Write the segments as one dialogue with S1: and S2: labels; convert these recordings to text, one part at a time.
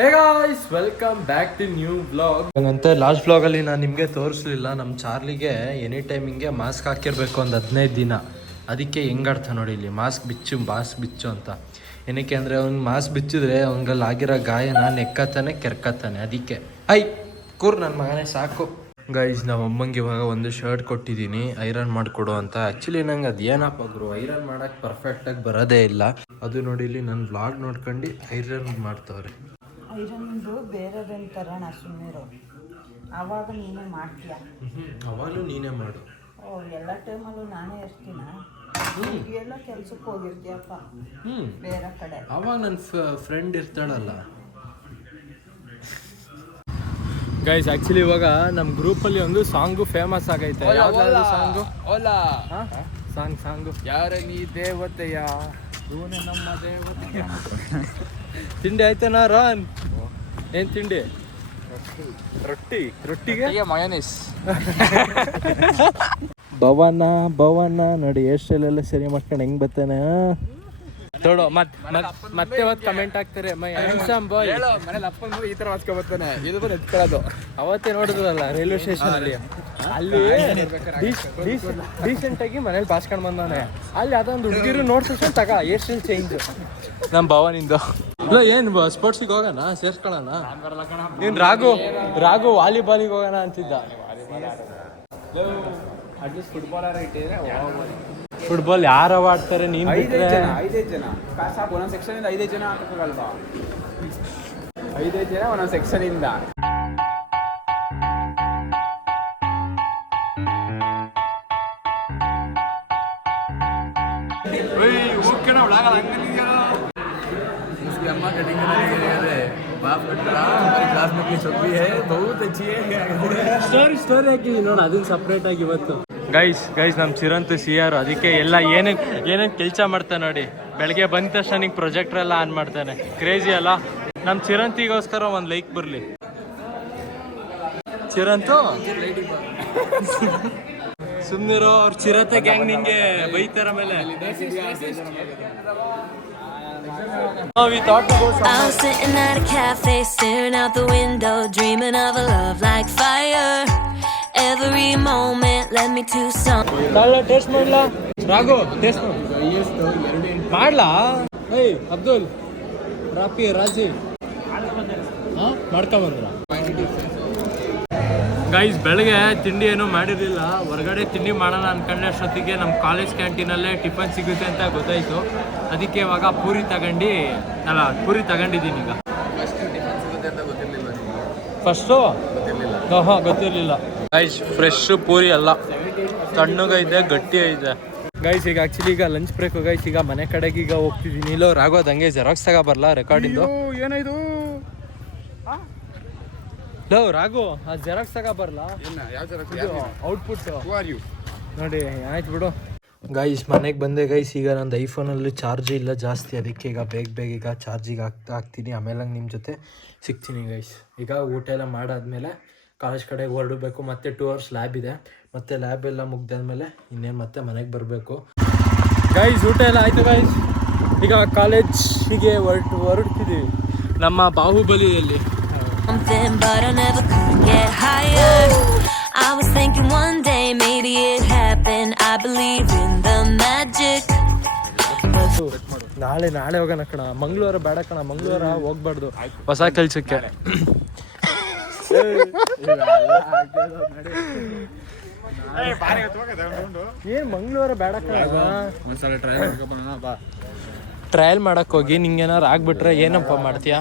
S1: Guys welcome back to new blog ಹಂಗಂತೆ last ಬ್ಲಾಗಲ್ಲಿ ನಾನು ನಿಮಗೆ ತೋರಿಸ್ಲಿಲ್ಲ ನಮ್ಮ ಚಾರ್ಲಿಗೆ ಎನಿ ಟೈಮ್ ಮಾಸ್ಕ್ ಹಾಕಿರ್ಬೇಕು ಒಂದು ಹದಿನೈದು ದಿನ. ಅದಕ್ಕೆ ಹೆಂಗಾಡ್ತ ನೋಡಿ ಇಲ್ಲಿ ಮಾಸ್ಕ್ ಬಿಚ್ಚು ಮಾಸ್ಕ್ ಬಿಚ್ಚು ಅಂತ. ಏನಕ್ಕೆ ಅಂದರೆ ಅವ್ನು ಮಾಸ್ಕ್ ಬಿಚ್ಚಿದ್ರೆ ಅವ್ನಿಗಲ್ಲಿ ಆಗಿರೋ ಗಾಯನ ನೆಕ್ಕತ್ತಾನೆ ಕೆರ್ಕತ್ತಾನೆ ಅದಕ್ಕೆ. ಐ, ಕೂರ್ ನನ್ನ ಮಗನೇ, ಸಾಕು. ಗೈಸ್ ನಮ್ಮ ಅಮ್ಮಂಗೆ ಇವಾಗ ಒಂದು ಶರ್ಟ್ ಕೊಟ್ಟಿದ್ದೀನಿ ಐರನ್ ಮಾಡಿಕೊಡು ಅಂತ. ಆ್ಯಕ್ಚುಲಿ ನಂಗೆ ಅದು ಏನಪ್ಪ ಗುರು ಐರನ್ ಮಾಡೋಕ್ಕೆ ಪರ್ಫೆಕ್ಟಾಗಿ ಬರೋದೇ ಇಲ್ಲ. ಅದು ನೋಡಿ ಇಲ್ಲಿ ನನ್ನ ಬ್ಲಾಗ್ ನೋಡ್ಕೊಂಡು ಐರನ್ ಮಾಡ್ತವ್ರೆ.
S2: ಐರನ್ದು ಬೇರೆದೇನು ತರೋಣ ಸುಮ್ಮನಿರು ಅವಾಗ ನೀನೇ ಮಾಡ್ತೀಯ?
S1: ಅವಾಗಲೂ ನೀನೇ ಮಾಡು.
S2: ಓ ಎಲ್ಲ ಟೈಮಲ್ಲೂ ನಾನೇ ಇರ್ತೀನ? ಎಲ್ಲ ಕೆಲ್ಸಕ್ಕೆ ಹೋಗಿರ್ತೀಯಪ್ಪ.
S1: ಹ್ಞೂ
S2: ಬೇರೆ ಕಡೆ.
S1: ಅವಾಗ ನನ್ನ ಫ್ರೆಂಡ್ ಇರ್ತಾಳಲ್ಲ. ಗೈಸ್ ಆಕ್ಚುಲಿ ಇವಾಗ ನಮ್ಮ ಗ್ರೂಪಲ್ಲಿ ಒಂದು ಸಾಂಗು ಫೇಮಸ್ ಆಗೈತೆ. ಯಾವ್ದಾದ್ರು ಸಾಂಗು
S3: ಓಲಾ
S1: ಸಾಂಗ್ ಸಾಂಗು
S3: ಯಾರ ನೀ ದೇವತೆಯ?
S1: ತಿಂಡಿ ಆಯ್ತನಾ ರಾನ್ ಏನ್ ತಿಂಡಿ? ರೊಟ್ಟಿ. ರೊಟ್ಟಿಗೆ?
S3: ಮಯೋನಿಸ್
S1: ಭವನ ಭವನ ನೋಡಿ ಹೇರ್ ಸ್ಟೈಲ್ ಎಲ್ಲ ಸರಿ ಮಾಡ್ಕೊಂಡು ಹೆಂಗ್ ಬರ್ತಾನೆ ನೋಡು ಮತ್ ಮತ್- ಮತ್ತೆ ಅವತ್ತು ಕಮೆಂಟ್ ಹಾಕ್ತಾರೆ. ಮೈ ಹ್ಯಾಂಡ್ಸಮ್ ಬಾಯ್
S3: ಹೇಳು ಮನೇಲಿ ಅಪ್ಪನ ಈ ತರ ಬರ್ತಾನೆ ಇದು ಬಂದು ಎತ್ಕೊಳ್ಳೋದು.
S1: ಅವತ್ತೇ ನೋಡಿದ್ರಲ್ಲ ರೈಲ್ವೆ ಸ್ಟೇಷನ್ ಅಲ್ಲಿ. ಅಲ್ಲಿ ಡೀಸೆಂಟ್ ಆಗಿ ಮನೇಲಿ ಬಾಸ್ಕೊಂಡ್ ಬಂದಾನೆ ಅಲ್ಲಿ ಅದೊಂದು ಹುಡುಗಿರು ನೋಡ್ಸ ತಗ ಎಷ್ಟು ಸ್ಟೈಲ್ ಚೇಂಜ್ ನಮ್ಮ ಭವನಿಂದ ಇಲ್ಲ ಏನ್ ಸ್ಪೋರ್ಟ್ಸಿಗೆ ಹೋಗೋಣ ಸೇರ್ಕೊಳ್ಳೋಣ ಏನ್ ರಾಘು ರಾಘು ವಾಲಿಬಾಲಿಗೆ ಹೋಗೋಣ ಅಂತಿದ್ದ.
S3: ಅಟ್ಲೀಸ್ಟ್ ಫುಟ್ಬಾಲರ್ ಇಟ್ಟಿದ್ರೆ
S1: ಫುಟ್ಬಾಲ್ ಯಾರವ ಆಡ್ತಾರೆ ನೀನ್
S3: ಐದೈದು
S1: ಬಿಟ್ರೆ
S3: ಜನ ಐದೈದು ಜನ ಸಾಕು ಒಂದೊಂದು ಸೆಕ್ಷನ್ ಇಂದ ಐದೈದು ಜನ ಹಾಕಲ್ವಾ ಐದೈದು ಜನ ಒಂದೊಂದು ಸೆಕ್ಷನ್ ಇಂದ उसकी अम्मा कटिंग करने गए थे बाप कटरा हमारी क्लास में की छुट्टी है बहुत अच्छी है
S1: ಸ್ಟೋರಿ ಸ್ಟೋರಿ ಹಾಕಿವಿ ನೋಡು ಅದನ್ನ ಸಪ್ರೇಟ್ ಆಗಿ ಇವತ್ತು ಗೈಸ್ ಗೈಸ್ ನಮ್ಮ ಚಿರಂತು ಸಿ ಆರ್ ಅದಕ್ಕೆ ಎಲ್ಲ ಏನೇನ್ ಏನೇನ್ ಕೆಲಸ ಮಾಡ್ತಾನೆ ನೋಡಿ. ಬೆಳಗ್ಗೆ ಬಂದ ತಕ್ಷಣ ನಿಂಗೆ ಪ್ರೊಜೆಕ್ಟರ್ ಎಲ್ಲ ಆನ್ ಮಾಡ್ತಾನೆ. ಕ್ರೇಜಿ ಅಲ್ಲ? ನಮ್ಮ ಚಿರಂತಿಗೋಸ್ಕರ ಒಂದು ಲೈಕ್ ಬರಲಿ. ಚಿರಂತು? ಸುಮ್ಮನಿರೋ ಅವ್ರ ಚಿರತೆ ಗ್ಯಾಂಗ್ ನಿಂಗೆ ಬೈತಾರ ಮೇಲೆ. Oh, we thought to go
S4: I sitting at a cafe, staring out the window, dreaming of a love like fire. Every moment let me to some.
S1: Taste ಮಾಡ್ಲಾ? ರಾಘು ಟೇಸ್ಟ್ ಮಾಡ್ಲಾ? ಏಯ್ ಅಬ್ದುಲ್ ರಾಪಿ ರಾಜಿ. ಮಾಡ್ಕೊಂಬಂದ್ರ ಗೈಸ್ ಬೆಳಗ್ಗೆ ತಿಂಡಿ ಏನು ಮಾಡಿರಲಿಲ್ಲ. ಹೊರಗಡೆ ತಿಂಡಿ ಮಾಡೋಣ ಅನ್ಕೊಂಡೆ. ಅಷ್ಟೊತ್ತಿಗೆ ನಮ್ಮ ಕಾಲೇಜ್ ಕ್ಯಾಂಟೀನಲ್ಲೇ ಟಿಫನ್ ಸಿಗುತ್ತೆ ಅಂತ ಗೊತ್ತಾಯ್ತು. ಅದಕ್ಕೆ ಇವಾಗ ಪೂರಿ ತಗೊಂಡು ಅಲ್ಲ ಪೂರಿ ತಗೊಂಡಿದ್ದೀನಿ ಈಗ. ಫಸ್ಟು ಹಾಂ ಗೊತ್ತಿರಲಿಲ್ಲ. ಗೈಸ್ ಫ್ರೆಶ್ ಪೂರಿ ಅಲ್ಲ. ತಣ್ಣಗೈತೆ ಗಟ್ಟಿ ಐತೆ ಗೈಸ್ ಈಗ ಆಕ್ಚುಲಿ ಈಗ ಲಂಚ್ ಬ್ರೇಕ್ ಗೈಸ್ ಈಗ ಮನೆ ಕಡೆಗೆ ಈಗ ಹೋಗ್ತಿದ್ದೀನಿ ಇಲ್ಲೋ ರಾಗೋದ್ ಹಂಗೆ ಜೆರಾಕ್ಸ್ ತಗ ಬರಲ್ಲ ರೆಕಾರ್ಡಿಂದು
S3: ಏನಾಯ್ತು
S1: ಲೋ ರಾಘು ಆ ಜೆರಾಕ್ಸ್ ತಗ ಬರಲ್ಲ ಔಟ್ಪುಟ್
S3: ಹೂ ಆರ್ ಯು
S1: ನೋಡಿ ಆಯ್ತು ಬಿಡು. ಗೈಸ್ ಮನೆಗೆ ಬಂದೆ ಗೈಸ್ ಈಗ ನಂದು ಐಫೋನಲ್ಲಿ ಚಾರ್ಜ್ ಇಲ್ಲ ಜಾಸ್ತಿ. ಅದಕ್ಕೆ ಈಗ ಬೇಗ ಬೇಗ ಈಗ ಚಾರ್ಜಿಗೆ ಹಾಕ್ತಾ ಹಾಕ್ತೀನಿ. ಆಮೇಲೆ ನಿಮ್ಮ ಜೊತೆ ಸಿಗ್ತೀನಿ ಗೈಸ್ ಈಗ ಊಟ ಎಲ್ಲ ಮಾಡಾದ್ಮೇಲೆ ಕಾಲೇಜ್ ಕಡೆಗೆ ಹೊರಡಬೇಕು ಮತ್ತೆ ಟೂ ಅವರ್ಸ್ ಲ್ಯಾಬ್ ಇದೆ. ಮತ್ತೆ ಲ್ಯಾಬ್ ಎಲ್ಲ ಮುಗ್ದಾದ್ಮೇಲೆ ಇನ್ನೇನು ಮತ್ತೆ ಮನೆಗೆ ಬರಬೇಕು. ಗೈಸ್ ಊಟ ಎಲ್ಲ ಆಯಿತು ಗೈಸ್ ಈಗ ಕಾಲೇಜಿಗೆ ಹೊರಟು ಹೊರಡ್ತಿದ್ದೀವಿ. ನಮ್ಮ ಬಾಹುಬಲಿಯಲ್ಲಿ. ನಾಳೆ ನಾಳೆ ಹೋಗೋಣ ಕಣ. ಮಂಗಳವಾರ ಬೇಡ ಕಣ. ಮಂಗಳವಾರ ಹೋಗ್ಬಾರ್ದು. ಹೊಸ ಕೆಲ್ಸಕ್ಕೆ. ಏನ್ ಮಂಗಳವಾರ ಬೇಡ
S3: ಒಂದ್ಸಲ ಟ್ರೈ ಬಾ
S1: ಟ್ರಯಲ್ ಮಾಡಕ್ ಹೋಗಿ ನಿಂಗೇನಾರು ಆಗ್ಬಿಟ್ರೆ ಏನಪ್ಪ ಮಾಡ್ತೀಯಾ?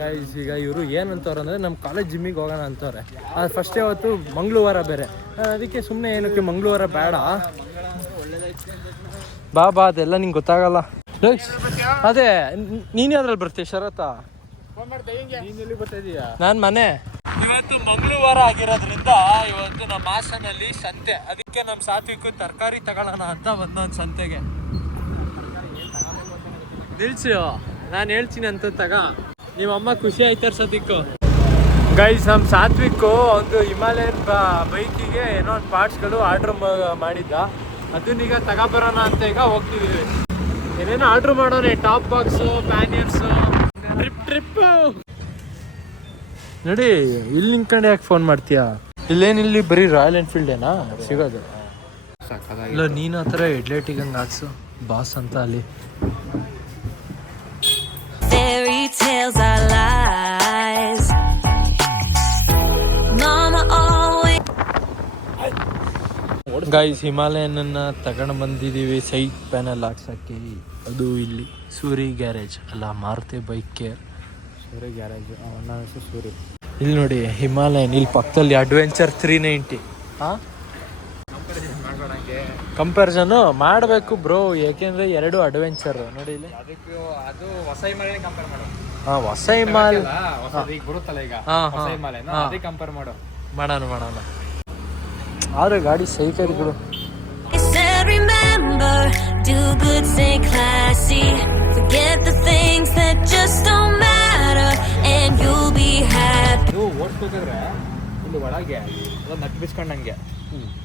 S1: ಗೈಸ್ ಈಗ ಇವರು ಏನಂತವ್ರೆ ಅಂದ್ರೆ ನಮ್ಮ ಕಾಲೇಜ್ ಜಿಮ್ಮಿಗೆ ಹೋಗೋಣ ಅಂತವ್ರೆ. ಅದು ಫಸ್ಟ್ ಅವತ್ತು ಮಂಗಳವಾರ ಬೇರೆ. ಅದಕ್ಕೆ ಸುಮ್ಮನೆ ಏನಕ್ಕೆ ಮಂಗಳವಾರ ಬೇಡ. ಬಾ ಬಾ ಅದೆಲ್ಲ ನಿಂಗೆ ಗೊತ್ತಾಗಲ್ಲ. ಅದೇ ನೀನೇ ಯಾವ್ದ್ರಲ್ಲಿ ಬರ್ತೀಯ ಶರತ್ತ
S3: ನೀನ್
S1: ಮನೆ. ಇವತ್ತು ಮಂಗಳವಾರ ಆಗಿರೋದ್ರಿಂದ ಇವತ್ತು ನಮ್ಮ ಹಾಸನಲ್ಲಿ ಸಂತೆ. ಅದಕ್ಕೆ ನಮ್ಮ ಸಾತ್ವಿಕು ತರಕಾರಿ ತಗೊಳ್ಳೋಣ ಅಂತ ಬಂದ ಸಂತೆಗೆ. ನಿಲ್ಸು ನಾನು ಹೇಳ್ತೀನಿ ಅಂತ ತಗ ನಿಮ್ಮ ಅಮ್ಮ ಖುಷಿ ಆಯ್ತಾರ ಸದ್ಯಕ್ಕೂ. ಗೈಸ್ ನಮ್ಮ ಸಾತ್ವಿಕ್ಕು ಒಂದು ಹಿಮಾಲಯನ್ ಬೈಕಿಗೆ ಏನೋ ಒಂದು ಪಾರ್ಟ್ಸ್ಗಳು ಆರ್ಡ್ರ್ ಮಾಡಿದ್ದ. ಅದನ್ನೀಗ ತಗೊಬರೋಣ ಅಂತ ಈಗ ಹೋಗ್ತಿದ್ದೀವಿ ಏನೇನೋ ಆರ್ಡ್ರ್ ಮಾಡೋರೆ top box panniers. Trip trip ನೋಡಿ ಇಲ್ಲಿ ನಿಂತ್ಕೊಂಡು ಯಾಕೆ ಫೋನ್ ಮಾಡ್ತೀಯಾ? ಇಲ್ಲೇನು ಇಲ್ಲಿ ಬರೀ ರಾಯಲ್ ಎನ್ಫೀಲ್ಡ್ ಏನಾ? ಸಿಗೋದು. ಇಲ್ಲ ನೀನು ಆ ಥರ ಹೆಡ್ಲೈಟಿಗೆ ಹಂಗೆ ಹಾಕ್ಸು. ಬಾಸ್ ಅಂತ ಅಲ್ಲಿ.
S4: Fairy tales are lies. Mama always.
S1: Guys ಹಿಮಾಲಯನ ತಗೊಂಡು ಬಂದಿದ್ದೀವಿ ಸೈಡ್ ಪ್ಯಾನಲ್ ಹಾಕ್ಸಕ್ಕೆ. ಅದು ಇಲ್ಲಿ. ಸೂರಿ ಗ್ಯಾರೇಜ್. ಅಲ್ಲ Maruti bike care.
S3: Surya garage ಅವನ ಹೆಸರು ಸೂರ್ಯ.
S1: ಇಲ್ಲಿ ನೋಡಿ ಹಿಮಾಲಯನ್ ಇಲ್ಲಿ ಪಕ್ಕದಲ್ಲಿ ಅಡ್ವೆಂಚರ್ ತ್ರೀ ನೈಂಟಿ ಹಾಂ ಕಂಪ್ಯಾರಿಸನು ಮಾಡಬೇಕು ಬ್ರೋ ಏಕೆಂದ್ರೆ ಎರಡು ಅಡ್ವೆಂಚರ್ ನೋಡಿ ಇಲ್ಲಿ.
S3: ಅದು ಹೊಸ ಹಿಮಾಲಯ ಕಂಪೇರ್ ಮಾಡು
S1: ಹಾಂ ಹೊಸ ಹಿಮಾಲಯ
S3: ಈಗ ಬರುತ್ತಲ್ಲ ಈಗ.
S1: ಹಾ,
S3: ಹೊಸ ಕಂಪೇರ್ ಮಾಡು.
S1: ಮಾಡೋಣ ಮಾಡೋಣ. ಆದ್ರೆ ಗಾಡಿ ಸೈಕಲ್ ಬಿಡು.
S4: Remember, do good, stay classy. Forget the things that just don't matter, and you'll be happy.
S3: ಇದು ಓಡಿಸ್ಬೇಕಾದ್ರೆ ಇಲ್ಲಿ ಒಳಗೆ ಅದು ನಟ್ ಬಿಚ್ಕೊಂಡಂಗೆ.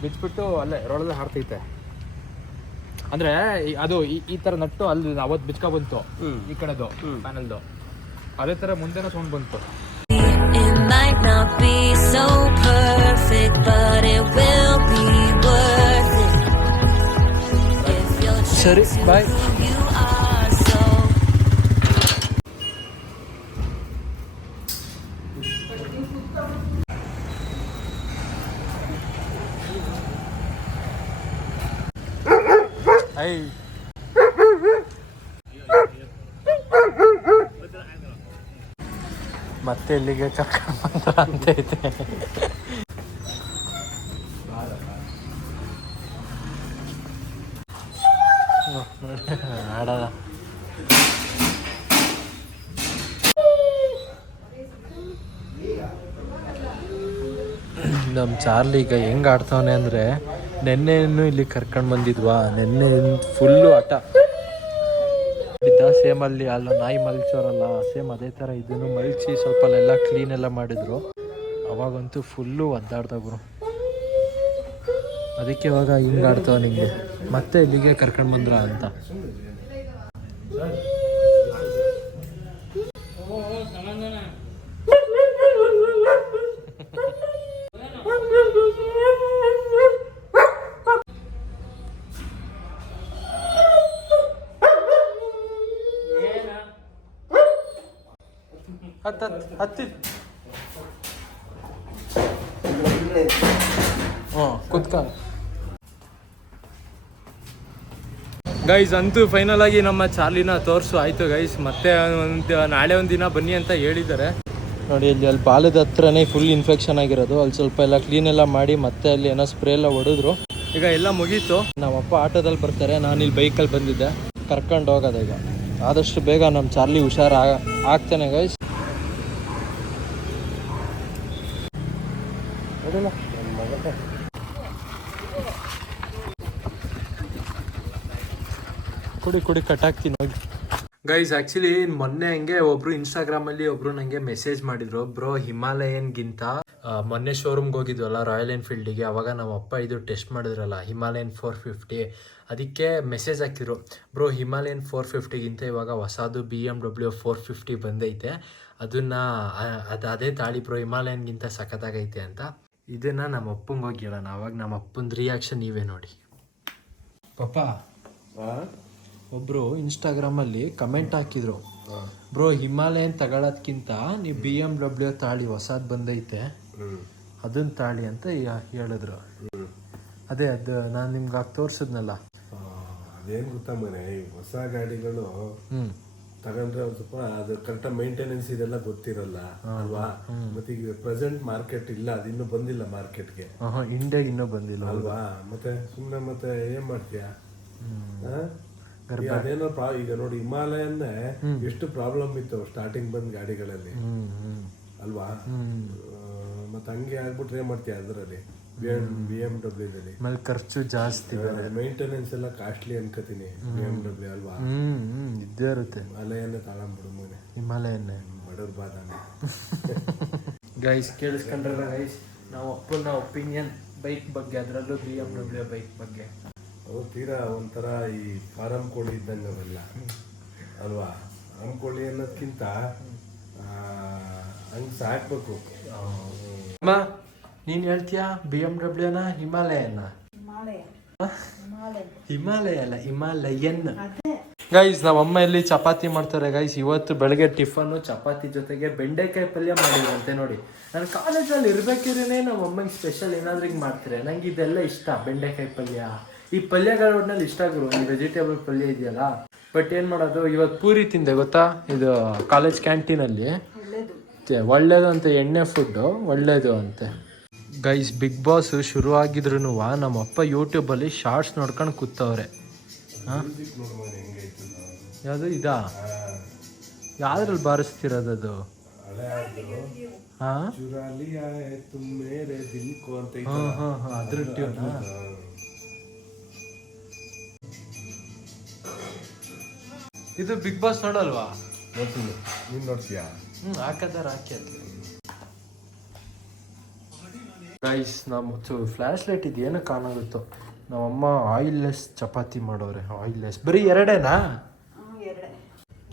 S3: ಬಿಚ್ಬಿಟ್ಟು ಅಲ್ಲೇ ರೋಡಲ್ಲಿ ಹಾರ್ತೈತೆ. ಅಂದ್ರೆ ಈ- ಅದು ಈ- ಈ ತರ ನಟ್ಟು ಅಲ್ಲಿ ಅವತ್ ಬಿಚ್ಕೊ ಬಂತು. ಈ ಕಡೆದು ಪ್ಯಾನಲ್ದು ಅದೇ ತರ ಮುಂದೆನೂ ಸೌಂಡ್ ಬಂತು.
S4: It might not be so perfect, but it will be worth it. If you're
S1: ಸರಿ boy
S4: who you are, so
S1: I ಮತ್ತೆ ಇಲ್ಲಿಗೆ ಕರ್ಕೊಂಡು ಬಂದ ಅಂತ ಐತೆ. ಆಡೋದ. ನಮ್ಮ ಚಾರ್ಲಿ ಈಗ ಹೆಂಗ್ ಆಡ್ತಾವನೆ ಅಂದ್ರೆ, ನೆನ್ನೆನು ಇಲ್ಲಿ ಕರ್ಕೊಂಡು ಬಂದಿದ್ವಾ? ನೆನ್ನೆ ಫುಲ್ಲು ಆಟ ಬಿದ್ದ, ಸೇಮ್ ಅಲ್ಲಿ ಅಲ್ಲ, ನಾಯಿ ಮಲ್ಚೋರಲ್ಲ, ಸೇಮ್ ಅದೇ ತರ ಇದನ್ನು ಮಲ್ಚಿ ಸ್ವಲ್ಪ ಅಲ್ಲೆಲ್ಲ ಕ್ಲೀನ್ ಎಲ್ಲ ಮಾಡಿದ್ರು. ಅವಾಗಂತೂ ಫುಲ್ಲು ಒದ್ದಾಡ್ದ ಬ್ರು ಅದಕ್ಕೆ ಇವಾಗ ಹಿಂಗಾಡ್ತಾವ ನಿಮಗೆ ಮತ್ತೆ ಇಲ್ಲಿಗೆ ಕರ್ಕೊಂಡು ಬಂದ್ರ ಅಂತ. ಹತ್ತ, ಹತ್ತಿ. ಕುತ್ಕ. ಗೈಸ್ ಅಂತೂ ಫೈನಲ್ ಆಗಿ ನಮ್ಮ ಚಾರ್ಲಿನ ತೋರಿಸು. ಆಯ್ತು ಗೈಸ್ ಮತ್ತೆ ಒಂದು, ನಾಳೆ ಒಂದ್ ದಿನ ಬನ್ನಿ ಅಂತ ಹೇಳಿದ್ದಾರೆ. ನೋಡಿ, ಇಲ್ಲಿ ಅಲ್ಲಿ ಬಾಲದ ಹತ್ರನೇ ಫುಲ್ ಇನ್ಫೆಕ್ಷನ್ ಆಗಿರೋದು. ಅಲ್ಲಿ ಸ್ವಲ್ಪ ಎಲ್ಲ ಕ್ಲೀನ್ ಎಲ್ಲ ಮಾಡಿ ಮತ್ತೆ ಅಲ್ಲಿ ಏನೋ ಸ್ಪ್ರೇ ಎಲ್ಲ ಹೊಡೆದ್ರು. ಈಗ ಎಲ್ಲ ಮುಗೀತು. ನಮ್ಮಪ್ಪ ಆಟೋದಲ್ಲಿ ಬರ್ತಾರೆ. ನಾನು ಇಲ್ಲಿ ಬೈಕಲ್ಲಿ ಬಂದಿದ್ದೆ. ಕರ್ಕೊಂಡು ಹೋಗೋದು ಈಗ. ಆದಷ್ಟು ಬೇಗ ನಮ್ಮ ಚಾರ್ಲಿ ಹುಷಾರು ಆಗ್ತಾನೆ ಗೈಸ್ ಕುಡಿ ಕಟ್ ಕಟ್ಟಾಕ್ತೀನಿ ಹೋಗಿ. ಗೈಸ್ ಆಕ್ಚುಲಿ ಮೊನ್ನೆ ಹಂಗೆ ಒಬ್ರು ಇನ್ಸ್ಟಾಗ್ರಾಮ್ ಅಲ್ಲಿ ಒಬ್ರು ನಂಗೆ ಮೆಸೇಜ್ ಮಾಡಿದ್ರು. ಬ್ರೋ ಹಿಮಾಲಯನ್ಗಿಂತ ಗಿಂತ ಮೊನ್ನೆ ಶೋರೂಮ್ಗೆ ಹೋಗಿದ್ವಲ್ಲ ರಾಯಲ್ ಎನ್ಫೀಲ್ಡಿಗೆ ಅವಾಗ ನಮ್ಮ ಅಪ್ಪ ಇದು ಟೆಸ್ಟ್ ಮಾಡಿದ್ರಲ್ಲ, ಹಿಮಾಲಯನ್ ಫೋರ್ ಫಿಫ್ಟಿ ಅದಕ್ಕೆ ಮೆಸೇಜ್ ಹಾಕ್ತಿದ್ರು. ಬ್ರೋ ಹಿಮಾಲಯನ್ ಫೋರ್ ಫಿಫ್ಟಿಗಿಂತ ಇವಾಗ ಹೊಸದು B M W four fifty ಬಂದೈತೆ. ಅದನ್ನ ಅದು ಅದೇ ತಾಳಿ ಬ್ರೋ ಹಿಮಾಲಯನ್ಗಿಂತ ಸಖತ್ತಾಗೈತೆ ಅಂತ. ಇದನ್ನ ನಮ್ಮ ಅಪ್ಪಂಗೆ ಹೋಗಿ ಹೇಳೋಣ ಅವಾಗ ನಮ್ಮ ಅಪ್ಪನ ರಿಯಾಕ್ಷನ್ ನೀವೇ ನೋಡಿ. ಪಪ್ಪ ಒಬ್ಬರು ಇನ್ಸ್ಟಾಗ್ರಾಮಲ್ಲಿ ಕಮೆಂಟ್ ಹಾಕಿದ್ರು. ಬ್ರೋ ಹಿಮಾಲಯನ್ ತಗೊಳೋದ್ಕಿಂತ ನೀವು ಬಿ ಎಂ ಡಬ್ಲ್ಯೂ ತಾಳಿ ಹೊಸದ್ ಬಂದೈತೆ. ಅದನ್ನ ತಾಳಿ ಅಂತ ಹೇಳಿದ್ರು. ಅದೇ ಅದು ನಾನು ನಿಮ್ಗೆ ಆಗ ತೋರ್ಸಿದ್ನಲ್ಲ.
S5: ಅದೇನು ಗೊತ್ತಾ ಮನೆ? ಹೊಸ ಗಾಡಿಗಳು ತಗೊಂಡ್ರೆ ಒಂದ್ ಸ್ವಲ್ಪ ಅದು ಕರೆಕ್ಟಾಗಿ ಮೈಂಟೆನೆನ್ಸ್ ಇದೆಲ್ಲ ಗೊತ್ತಿರಲ್ಲ ಅಲ್ವಾ? ಮತ್ತೆ ಈಗ ಪ್ರೆಸೆಂಟ್ ಮಾರ್ಕೆಟ್ ಇಲ್ಲ ಅದಿನ್ನೂ ಬಂದಿಲ್ಲ ಮಾರ್ಕೆಟ್ಗೆ
S1: ಇಂಡಿಯಾ ಇಂಡಿಯಾಗೆ ಇನ್ನೂ ಬಂದಿಲ್ಲ.
S5: ಅಲ್ವಾ? ಮತ್ತೆ ಸುಮ್ಮನೆ ಮತ್ತೆ ಏನ್ ಮಾಡ್ತೀಯಾ? ಅದೇನೋ ಪ್ರಾ- ಈಗ ನೋಡಿ ಹಿಮಾಲಯನ್ನೇ ಎಷ್ಟು ಪ್ರಾಬ್ಲಮ್ ಇತ್ತು ಸ್ಟಾರ್ಟಿಂಗ್ ಬಂದ್ ಗಾಡಿಗಳಲ್ಲಿ. ಅಲ್ವಾ? ಮತ್ತೆ ಹಂಗೆ ಆಗ್ಬಿಟ್ರೆ ಏನ್ ಮಾಡ್ತೀಯ ಅದರಲ್ಲಿ? ಬಿ ಎಂ ಡಬ್ಲ್ಯೂದಲ್ಲಿ
S1: ಆಮೇಲೆ ಖರ್ಚು ಜಾಸ್ತಿ
S5: ಮೇಂಟೆನೆನ್ಸ್ ಎಲ್ಲ ಕಾಸ್ಟ್ಲಿ ಅನ್ಕೋತೀನಿ. ಬಿ ಎಂ ಡಬ್ಲ್ಯೂ ಅಲ್ವಾ?
S1: ಹ್ಮ್ ಇದ್ದೇ ಇರುತ್ತೆ.
S5: ಹಿಮಾಲಯನ್ನೇ ತಗೊಂಡ್ಬಿಡು ಮನೆ
S1: ಹಿಮಾಲಯನ್ನೇ.
S5: ಬಡವ್ರ ಬಾದಾಮಿ
S1: ಗೈಸ್ ಕೇಳಿಸ್ಕೊಂಡ್ರೆ ಗೈಸ್ ನಾವು ಅಪ್ಪನ ಒಪಿನಿಯನ್ ಬೈಕ್ ಬಗ್ಗೆ ಅದರಲ್ಲೂ ಬಿ ಎಂ ಡಬ್ಲ್ಯೂ ಬೈಕ್ ಬಗ್ಗೆ.
S5: ಅವು ತೀರಾ ಒಂಥರ ಈ ಫಾರಂ ಕೋಳಿ ಇದ್ದಂಗೆ ಅವೆಲ್ಲ. ಅಲ್ವಾ? ಫಾರಂ ಕೋಳಿ ಅನ್ನೋದ್ಕಿಂತ ಹಂಗೆ ಸಾಕ್ಬೇಕು.
S1: ಅಮ್ಮ ನೀನು ಹೇಳ್ತೀಯಾ? ಬಿ ಎಂ ಡಬ್ಲ್ಯೂನ ಹಿಮಾಲಯನ?
S2: ಹಿಮಾಲಯ
S1: ಅಲ್ಲ ಹಿಮಾಲಯನ್. ಗೈಸ್ ನಮ್ಮ ಅಮ್ಮ ಇಲ್ಲಿ ಚಪಾತಿ ಮಾಡ್ತಾರೆ. ಗೈಸ್ ಇವತ್ತು ಬೆಳಗ್ಗೆ ಟಿಫನ್ ಚಪಾತಿ ಜೊತೆಗೆ ಬೆಂಡೆಕಾಯಿ ಪಲ್ಯ ಮಾಡಿದ್ರಂತೆ ನೋಡಿ. ನಾನು ಕಾಲೇಜಲ್ಲಿ ಇರ್ಬೇಕಿರೇನೆ ನಮ್ಮ ಅಮ್ಮಂಗೆ ಸ್ಪೆಷಲ್ ಏನಾದ್ರೂ ಹಿಂಗೆ ಮಾಡ್ತಾರೆ? ನಂಗೆ ಇದೆಲ್ಲ ಇಷ್ಟ ಬೆಂಡೆಕಾಯಿ ಪಲ್ಯ. ಈ ಪಲ್ಯಗಳ ಒಟ್ನಲ್ಲಿ ಇಷ್ಟ ಆಗಿರು ಈ ವೆಜಿಟೇಬಲ್ ಪಲ್ಯ ಇದೆಯಲ್ಲ. ಬಟ್ ಏನು ಮಾಡೋದು? ಇವತ್ತು ಪೂರಿ ತಿಂದೆ ಗೊತ್ತಾ? ಇದು ಕಾಲೇಜ್ ಕ್ಯಾಂಟೀನಲ್ಲಿ
S2: ಒಳ್ಳೇದು.
S1: ಅಂತ ಎಣ್ಣೆ ಫುಡ್ಡು ಒಳ್ಳೇದು ಅಂತೆ. ಗೈಸ್ ಬಿಗ್ ಬಾಸ್ ಶುರು ಆಗಿದ್ರು ನಮ್ಮಪ್ಪ ಯೂಟ್ಯೂಬಲ್ಲಿ ಶಾರ್ಟ್ಸ್ ನೋಡ್ಕೊಂಡು ಕೂತವ್ರೆ. ಹಾಂ? ಯಾವುದು ಇದಾ? ಯಾವ್ದ್ರಲ್ಲಿ ಬಾರಿಸ್ತಿರೋದು ಅದು? ಹಾಂ?
S5: ಹೈ
S1: ಅದ್ರ ಟ್ಯೂನಾ ಇದು ಬಿಗ್ ಬಾಸ್ ನೋಡಲ್ವಾ?
S5: ನೋಡ್ತೀನಿ. ನೀನ್ ನೋಡ್ತೀಯಾ?
S1: ಹ್ಞೂ ಹಾಕದಾರ ಹಾಕಿ. ಗೈಸ್ ನಮ್ಮ ಫ್ಲ್ಯಾಶ್ ಲೈಟ್ ಇದು ಏನಕ್ಕೆ ಕಾಣಾಗುತ್ತೋ ನಮ್ಮಮ್ಮ ಆಯಿಲ್ಲೆಸ್ ಚಪಾತಿ ಮಾಡೋರೆ. ಆಯಿಲ್ಲೆಸ್ ಬರೀ ಎರಡೇನಾ?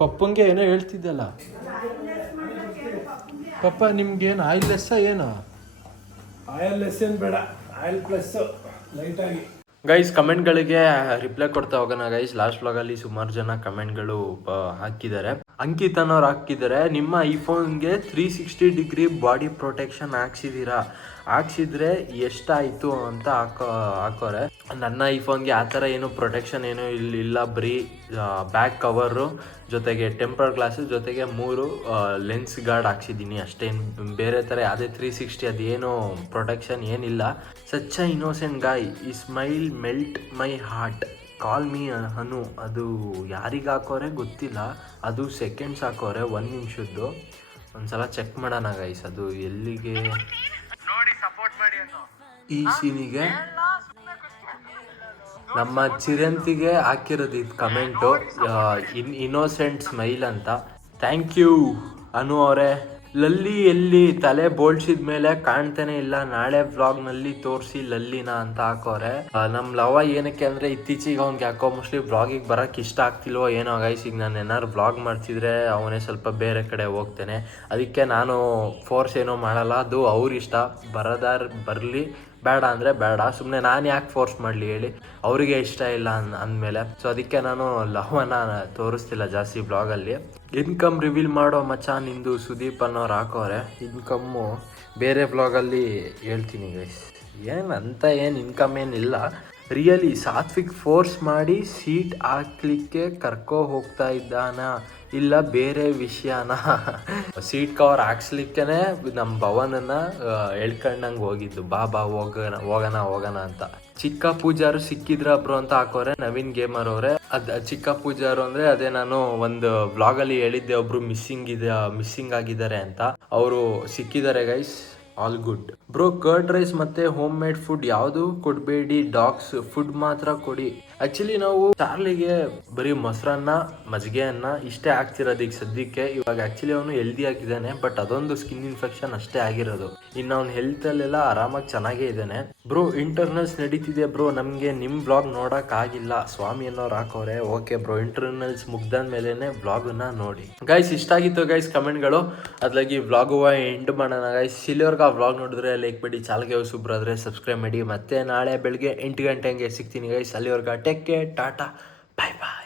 S1: ಪಪ್ಪಂಗೆ ಏನೋ ಹೇಳ್ತಿದ್ದಲ್ಲ. ಪಪ್ಪ ನಿಮ್ಗೇನು ಆಯಿಲ್ಲೆಸ್ಸ ಏನು?
S5: ಆಯಿಲ್ ಲೆಸ್ ಏನ್ ಬೇಡ. ಆಯಿಲ್ ಪ್ಲಸ್ ಲೈಟಾಗಿ
S1: ಗೈಸ್ ಕಮೆಂಟ್ಗಳಿಗೆ ರಿಪ್ಲೈ ಕೊಡ್ತಾ ಹೋಗೋಣ ಗೈಸ್ ಲಾಸ್ಟ್ ವ್ಲಾಗಲ್ಲಿ ಸುಮಾರು ಜನ ಕಮೆಂಟ್ಗಳು ಹಾಕಿದ್ದಾರೆ. ಅಂಕಿತ್ ಅನ್ನೋರು ಹಾಕಿದ್ದಾರೆ. ನಿಮ್ಮ ಐಫೋನ್ಗೆ three sixty degree body protection ಹಾಕ್ಸಿದ್ದೀರಾ ಹಾಕ್ಸಿದ್ರೆ ಎಷ್ಟಾಯಿತು ಅಂತ ಹಾಕೋ, ಹಾಕೋರೆ. ನನ್ನ ಐಫೋನ್ಗೆ ಆ ಥರ ಏನು ಪ್ರೊಟೆಕ್ಷನ್ ಏನು ಇಲ್ಲ ಇಲ್ಲ ಬರೀ ಬ್ಯಾಕ್ ಕವರು ಜೊತೆಗೆ ಟೆಂಪರ್ ಗ್ಲಾಸು ಜೊತೆಗೆ ಮೂರು ಲೆನ್ಸ್ ಗಾರ್ಡ್ ಹಾಕ್ಸಿದ್ದೀನಿ ಅಷ್ಟೇನು ಬೇರೆ ಥರ ಯಾವುದೇ ತ್ರೀ ಸಿಕ್ಸ್ಟಿ ಅದೇನು ಪ್ರೊಟೆಕ್ಷನ್ ಏನಿಲ್ಲ. ಸಚ್ಚ ಇನ್ನೋಸೆಂಟ್ ಗಾಯ್ ಈ smile melt my heart call me Anu ಅದು ಯಾರಿಗೆ ಹಾಕೋರೆ ಗೊತ್ತಿಲ್ಲ. ಅದು ಸೆಕೆಂಡ್ಸ್ ಹಾಕೋರೆ, ಒಂದು ನಿಮಿಷದ್ದು. ಒಂದು ಸಲ ಚೆಕ್ ಮಾಡೋಣ ಗೈಸ್ ಅದು ಎಲ್ಲಿಗೆ ಈ ಸೀನಿಗೆ ನಮ್ಮ ಚಿರಂತಿಗೆ ಹಾಕಿರೋದು ಇದು ಕಮೆಂಟು ಇನ್ ಇನ್ನೋಸೆಂಟ್ ಸ್ಮೈಲ್ ಅಂತ. ಥ್ಯಾಂಕ್ ಯು ಅನು ಅವರೇ. ಲಲ್ಲಿ ಎಲ್ಲಿ ತಲೆ ಬೋಳ್ಸಿದ ಮೇಲೆ ಕಾಣ್ತಾನೆ ಇಲ್ಲ, ನಾಳೆ ವ್ಲಾಗ್ನಲ್ಲಿ ತೋರಿಸಿ ಲಲ್ಲಿನ ಅಂತ ಹಾಕೋರೆ. ನಮ್ ಲವ ಏನಕ್ಕೆ ಅಂದ್ರೆ ಇತ್ತೀಚೆಗೆ ಅವ್ನ್ಗೆ ಯಾಕೋ ಮೋಸ್ಟ್ಲಿ ಬ್ಲಾಗಿಗೆ ಬರಕ್ ಇಷ್ಟ ಆಗ್ತಿಲ್ವೋ ಏನೋ ಗೈಸ್ ಈಗ ನಾನು ಏನಾದ್ರು ಬ್ಲಾಗ್ ಮಾಡ್ತಿದ್ರೆ ಅವನೇ ಸ್ವಲ್ಪ ಬೇರೆ ಕಡೆ ಹೋಗ್ತೇನೆ. ಅದಕ್ಕೆ ನಾನು ಫೋರ್ಸ್ ಏನೋ ಮಾಡಲ್ಲ, ಅದು ಅವ್ರ ಇಷ್ಟ. ಬರದಾರ್ ಬರಲಿ. ಬೇಡ ಅಂದರೆ ಬೇಡ. ಸುಮ್ಮನೆ ನಾನು ಯಾಕೆ ಫೋರ್ಸ್ ಮಾಡಲಿ ಹೇಳಿ. ಅವರಿಗೆ ಇಷ್ಟ ಇಲ್ಲ ಅನ್ ಅಂದಮೇಲೆ. ಸೊ ಅದಕ್ಕೆ ನಾನು ಲವನ ತೋರಿಸ್ತಿಲ್ಲ ಜಾಸ್ತಿ ಬ್ಲಾಗಲ್ಲಿ ಇನ್ಕಮ್ ರಿವೀಲ್ ಮಾಡೋ ಮಚಾ ನಿಂದು ಸುದೀಪ್ ಅನ್ನೋರು ಹಾಕೋರೆ. ಇನ್ಕಮ್ಮು ಬೇರೆ ಬ್ಲಾಗಲ್ಲಿ ಹೇಳ್ತೀನಿ ಗೈಸ್ ಏನು ಅಂತ ಏನು ಇನ್ಕಮ್ ಏನಿಲ್ಲ. ರಿಯಲಿ ಸಾತ್ವಿಕ್ ಫೋರ್ಸ್ ಮಾಡಿ ಸೀಟ್ ಹಾಕ್ಲಿಕ್ಕೆ ಕರ್ಕೋ ಹೋಗ್ತಾ ಇದ್ದಾನ? ಇಲ್ಲ, ಬೇರೆ ವಿಷಯನ? ಸೀಟ್ ಕವರ್ ಹಾಕ್ಸ್ಲಿಕ್ಕೆ ನಮ್ಮ ಭವನನ್ನ ಎಳ್ಕೊಂಡಂಗೆ ಹೋಗಿದ್ದು. ಬಾ ಬಾ, ಹೋಗೋಣ ಹೋಗೋಣ ಹೋಗೋಣ ಅಂತ. ಚಿಕ್ಕ ಪೂಜಾರು ಸಿಕ್ಕಿದ್ರ ಬ್ರೋ ಅಂತ ಹಾಕೋರೆ, ನವೀನ್ ಗೇಮರ್ ಅವರೇ. ಅದ್, ಚಿಕ್ಕ ಪೂಜಾರು ಅಂದ್ರೆ ಅದೇ ನಾನು ಒಂದು ಬ್ಲಾಗ್ ಅಲ್ಲಿ ಹೇಳಿದ್ದೆ, ಒಬ್ರು ಮಿಸ್ಸಿಂಗ್ ಇದೆ ಮಿಸ್ಸಿಂಗ್ ಆಗಿದ್ದಾರೆ ಅಂತ. ಅವರು ಸಿಕ್ಕಿದ್ದಾರೆ guys all good bro curd rice ಮತ್ತೆ ಹೋಮ್ ಮೇಡ್ ಫುಡ್ ಯಾವುದು ಕೊಡಬೇಡಿ ಡಾಗ್ಸ್ ಫುಡ್ ಮಾತ್ರ ಕೊಡಿ. ಆಕ್ಚುಲಿ ನಾವು ಚಾರ್ಲಿಗೆ ಬರೀ ಮೊಸರನ್ನ ಮಜ್ಜಿಗೆ ಅನ್ನ ಇಷ್ಟೇ ಆಗ್ತಿರೋದು ಈಗ ಸದ್ಯಕ್ಕೆ. ಇವಾಗ ಆಕ್ಚುಲಿ ಅವನು ಹೆಲ್ದಿ ಆಗಿದ್ದಾನೆ ಬಟ್ ಅದೊಂದು ಸ್ಕಿನ್ ಇನ್ಫೆಕ್ಷನ್ ಅಷ್ಟೇ ಆಗಿರೋದು. ಇನ್ನು ಅವ್ನ ಹೆಲ್ತ್ ಅಲ್ಲೆಲ್ಲ ಆರಾಮಾಗಿ ಚೆನ್ನಾಗೇ ಇದ್ದಾನೆ. ಬ್ರೋ ಇಂಟರ್ನಲ್ಸ್ ನಡೀತಿದೆ ಬ್ರೋ. ನಮಗೆ ನಿಮ್ಮ ಬ್ಲಾಗ್ ನೋಡೋಕ್ಕಾಗಿಲ್ಲ ಸ್ವಾಮಿ ಅನ್ನೋರು ಹಾಕೋರೆ ಓಕೆ ಬ್ರೋ ಇಂಟರ್ನಲ್ಸ್ ಮುಗ್ದಾದ ಮೇಲೇ ಬ್ಲಾಗನ್ನ ನೋಡಿ. ಗೈಸ್ ಇಷ್ಟ ಆಗಿತ್ತು ಗೈಸ್ ಕಮೆಂಟ್ಗಳು? ಅದಾಗಿ ವ್ಲಾಗು ಎಂಡ್ ಮಾಡೋಣ ಗೈಸ್ ಇಲ್ಲಿವರೆಗೂ ಆ ವ್ಲಾಗ್ ನೋಡಿದ್ರೆ ಲೈಕ್ ಮಾಡಿ ಚಾಲ್ಗೆ ಸುಬ್ರಾದ್ರೆ ಸಬ್ಸ್ಕ್ರೈಬ್ ಮಾಡಿ. ಮತ್ತೆ ನಾಳೆ ಬೆಳಗ್ಗೆ ಎಂಟು ಗಂಟೆ ಹಂಗೆ ಸಿಗ್ತೀನಿ ಗೈಸ್ ಅಲ್ಲಿವರೆಗೂ take care tata bye bye